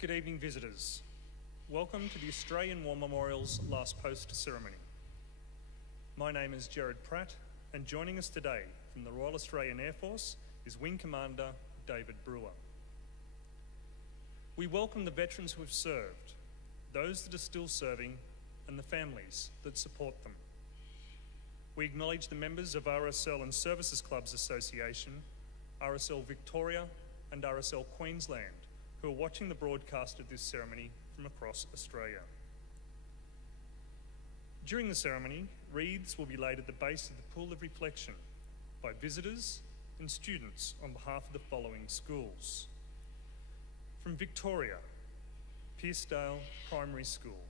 Good evening, visitors. Welcome to the Australian War Memorial's last post ceremony. My name is Gerard Pratt, and joining us today from the Royal Australian Air Force is Wing Commander David Brewer. We welcome the veterans who have served, those that are still serving, and the families that support them. We acknowledge the members of RSL and Services Clubs Association, RSL Victoria and RSL Queensland, who are watching the broadcast of this ceremony from across Australia. During the ceremony, wreaths will be laid at the base of the pool of reflection by visitors and students on behalf of the following schools. From Victoria, Pearcedale Primary School.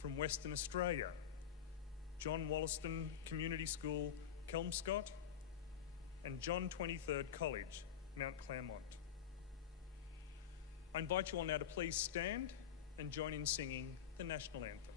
From Western Australia, John Wollaston Community School, Kelmscott, and John 23rd College, Mount Claremont. I invite you all now to please stand and join in singing the national anthem.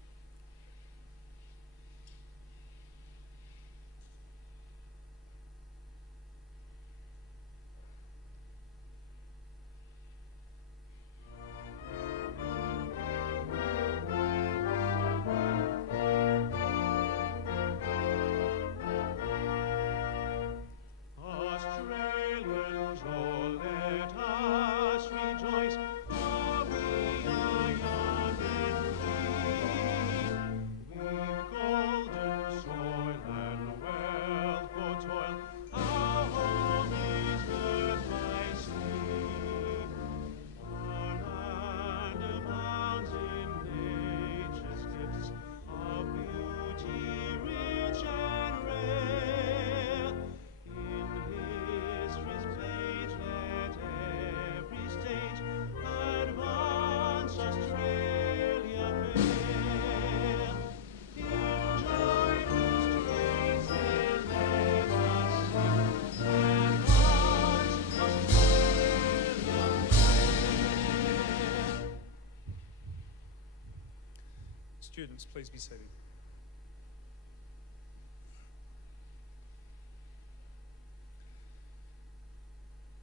Students, please be seated.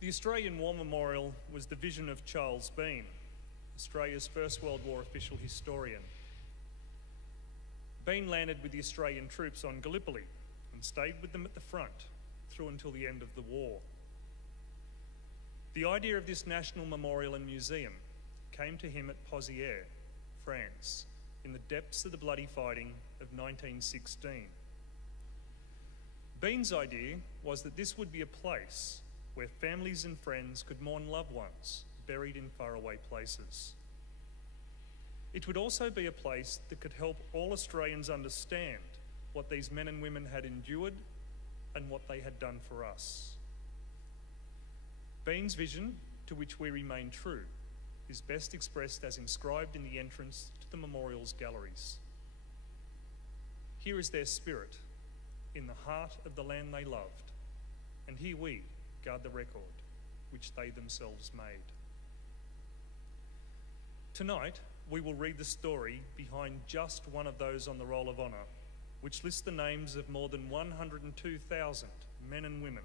The Australian War Memorial was the vision of Charles Bean, Australia's First World War official historian. Bean landed with the Australian troops on Gallipoli and stayed with them at the front through until the end of the war. The idea of this national memorial and museum came to him at Pozières, France, in the depths of the bloody fighting of 1916. Bean's idea was that this would be a place where families and friends could mourn loved ones buried in faraway places. It would also be a place that could help all Australians understand what these men and women had endured and what they had done for us. Bean's vision, to which we remain true, is best expressed as inscribed in the entrance to the memorial's galleries. Here is their spirit, in the heart of the land they loved, and here we guard the record which they themselves made. Tonight, we will read the story behind just one of those on the Roll of Honour, which lists the names of more than 102,000 men and women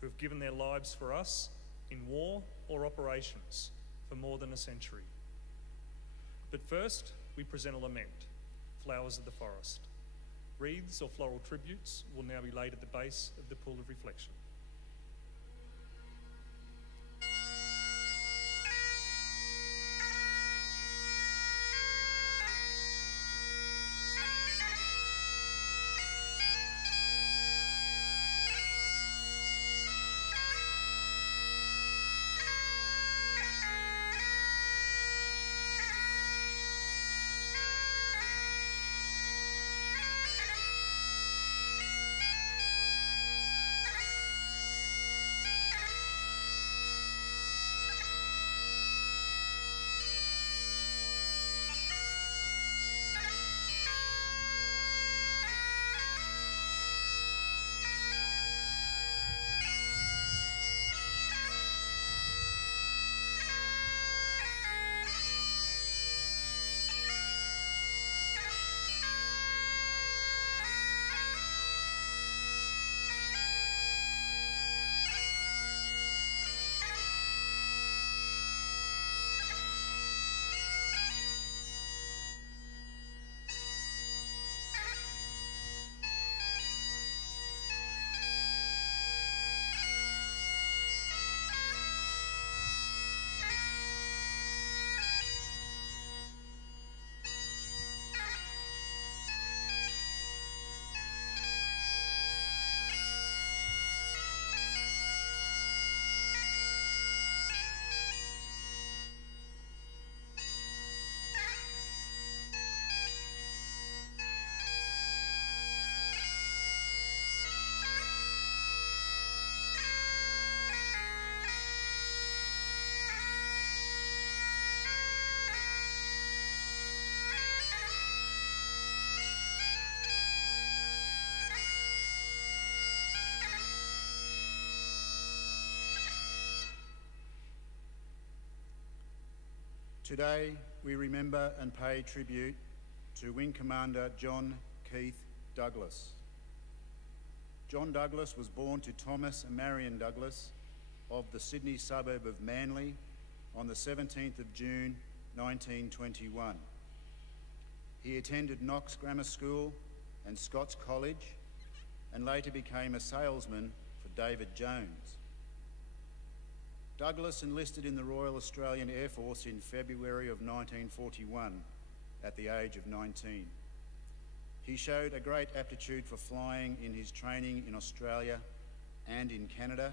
who have given their lives for us in war or operations for more than a century. But first, we present a lament, Flowers of the Forest. Wreaths or floral tributes will now be laid at the base of the pool of reflection. Today, we remember and pay tribute to Wing Commander John Keith Douglas. John Douglas was born to Thomas and Marion Douglas of the Sydney suburb of Manly on the 17th of June 1921. He attended Knox Grammar School and Scots College and later became a salesman for David Jones. Douglas enlisted in the Royal Australian Air Force in February of 1941 at the age of 19. He showed a great aptitude for flying in his training in Australia and in Canada,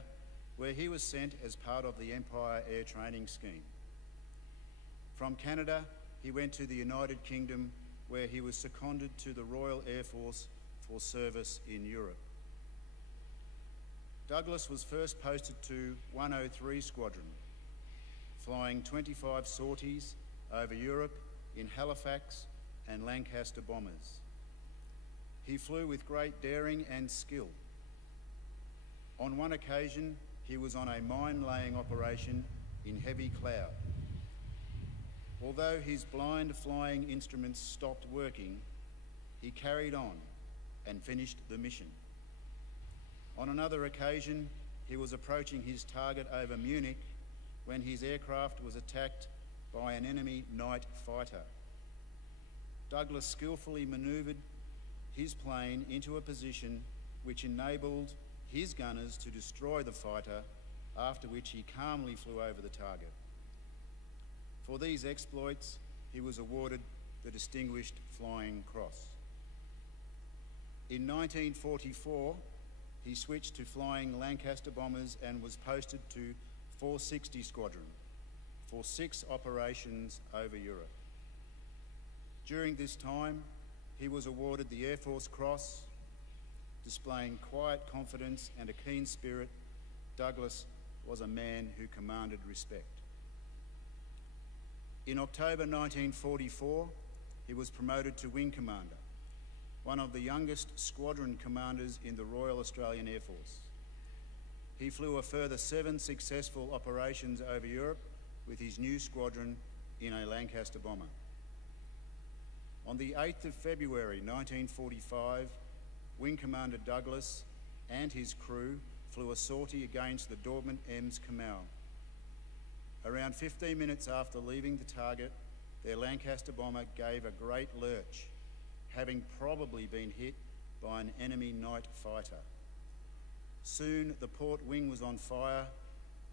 where he was sent as part of the Empire Air Training Scheme. From Canada, he went to the United Kingdom, where he was seconded to the Royal Air Force for service in Europe. Douglas was first posted to 103 Squadron, flying 25 sorties over Europe in Halifax and Lancaster bombers. He flew with great daring and skill. On one occasion, he was on a mine-laying operation in heavy cloud. Although his blind flying instruments stopped working, he carried on and finished the mission. On another occasion, he was approaching his target over Munich when his aircraft was attacked by an enemy night fighter. Douglas skillfully manoeuvred his plane into a position which enabled his gunners to destroy the fighter, after which he calmly flew over the target. For these exploits, he was awarded the Distinguished Flying Cross. In 1944, he switched to flying Lancaster bombers and was posted to 460 Squadron for 6 operations over Europe. During this time, he was awarded the Air Force Cross. Displaying quiet confidence and a keen spirit, Douglas was a man who commanded respect. In October 1944, he was promoted to Wing Commander, one of the youngest squadron commanders in the Royal Australian Air Force. He flew a further 7 successful operations over Europe with his new squadron in a Lancaster bomber. On the 8th of February 1945, Wing Commander Douglas and his crew flew a sortie against the Dortmund Ems Kamau. Around 15 minutes after leaving the target, their Lancaster bomber gave a great lurch, having probably been hit by an enemy night fighter. Soon the port wing was on fire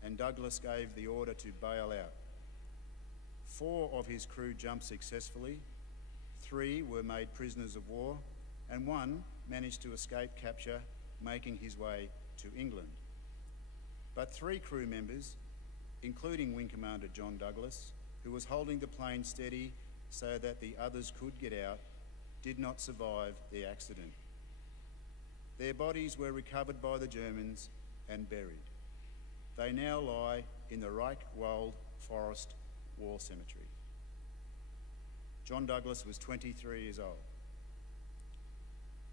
and Douglas gave the order to bail out. 4 of his crew jumped successfully, 3 were made prisoners of war, and 1 managed to escape capture, making his way to England. But 3 crew members, including Wing Commander John Douglas, who was holding the plane steady so that the others could get out, did not survive the accident. Their bodies were recovered by the Germans and buried. They now lie in the Reichwald Forest War Cemetery. John Douglas was 23 years old.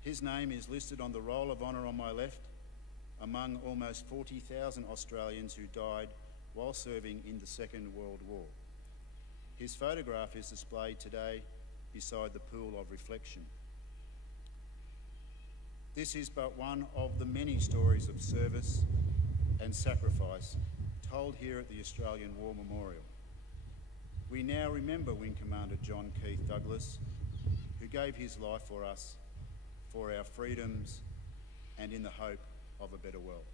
His name is listed on the Roll of Honour on my left, among almost 40,000 Australians who died while serving in the Second World War. His photograph is displayed today beside the pool of reflection. This is but one of the many stories of service and sacrifice told here at the Australian War Memorial. We now remember Wing Commander John Keith Douglas, who gave his life for us, for our freedoms, and in the hope of a better world.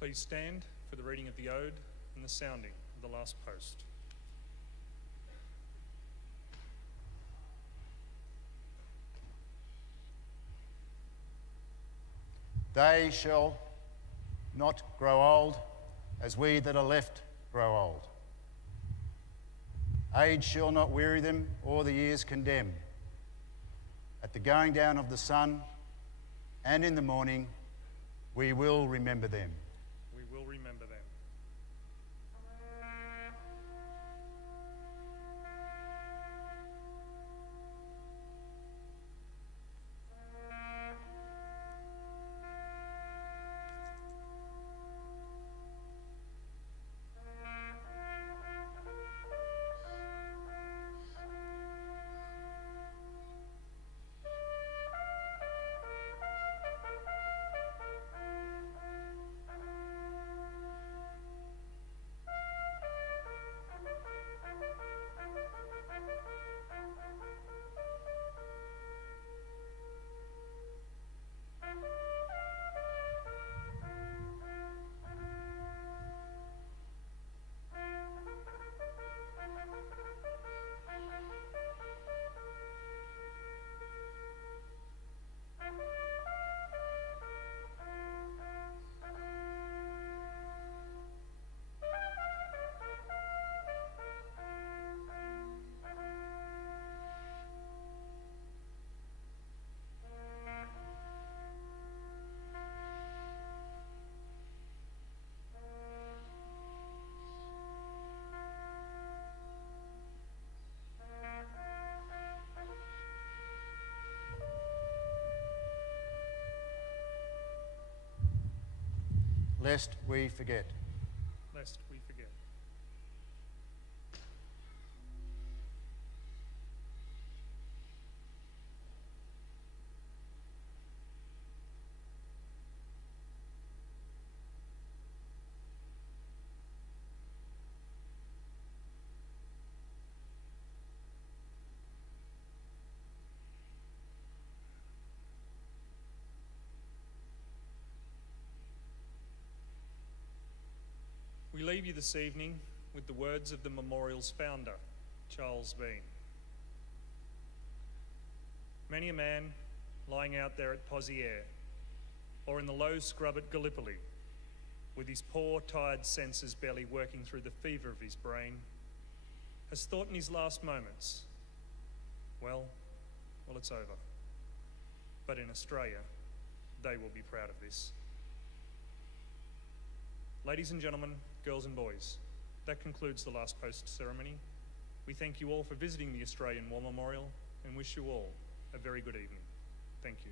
Please stand for the reading of the Ode and the sounding of the last post. They shall not grow old as we that are left grow old. Age shall not weary them, or the years condemn. At the going down of the sun and in the morning, we will remember them. We will remember them. lest we forget. Lest we forget. We leave you this evening with the words of the memorial's founder, Charles Bean. Many a man lying out there at Pozières or in the low scrub at Gallipoli, with his poor, tired senses barely working through the fever of his brain, has thought in his last moments, well, it's over. But in Australia, they will be proud of this. Ladies and gentlemen, girls and boys, that concludes the last post ceremony. We thank you all for visiting the Australian War Memorial and wish you all a very good evening. Thank you.